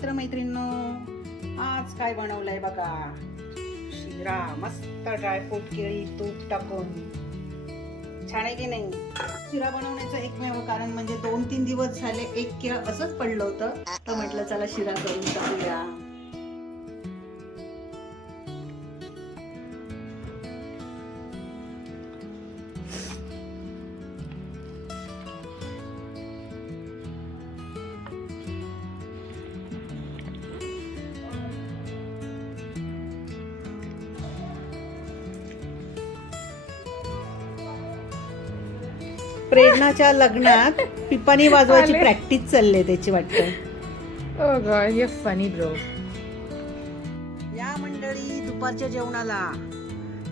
मित्रमैत्रिणींनो, आज काय बनवलंय बघा. शिरा मस्त ड्रायफ्रूट, केळी, तूप टाकून. छान आहे की नाही. शिरा बनवण्याचं एकमेव कारण म्हणजे 2-3 दिवस झाले एक केळ असंच पडलं होतं, तर म्हटलं चला शिरा करून टाकूया. प्रेरणाच्या लग्नात पिपाणी वाजवायची प्रॅक्टिस चालली त्याची वाटतं. Oh god, you're funny bro. या मंडळी दुपारच्या जेवणाला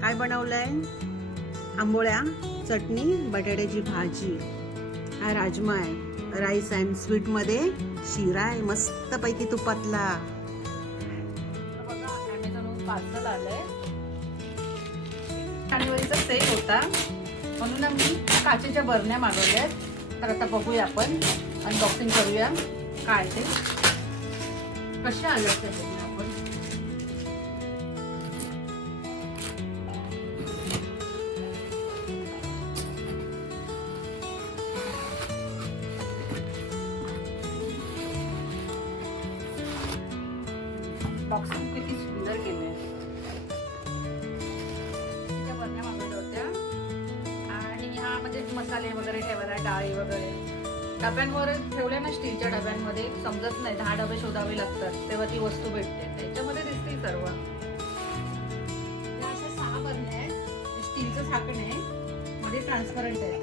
काय बनवलंय? आंबोळ्या, चटणी, बटाट्याची भाजी, हा राजमा आहे, राईस अँड स्वीट मध्ये शिरा आहे मस्त पैकी तुपातला. बघा अमेझॉनवरून पार्सल आलंय. जानेवारीचा सेल होता म्हणून मी काचेच्या बरण्या मागवल्यात. तर आता बघूया, आपण अनबॉक्सिंग करूया काय ते कशा आल्या त्याच्यातून आपण. बॉक्सिंग किती सुंदर केलंय. त्या बरण्या मागवल्या होत्या आणि ह्यामध्ये मसाले वगैरे ठेवायला, डाळी वगैरे डब्यांवर ठेवल्या ना, स्टीलच्या डब्यांमध्ये समजत नाही, 10 डबे शोधावे लागतात तेव्हा ती वस्तू भेटते. त्याच्यामध्ये दिसतील सर्व. अशा 6 बरण्या आहेत. स्टीलचं झाकण आहे, मध्ये ट्रान्सपरंट आहे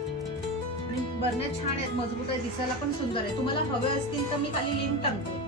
आणि बरण्या छान आहेत, मजबूत आहे, दिसायला पण सुंदर आहे. तुम्हाला हवे असतील तर मी खाली लिंक टाकते.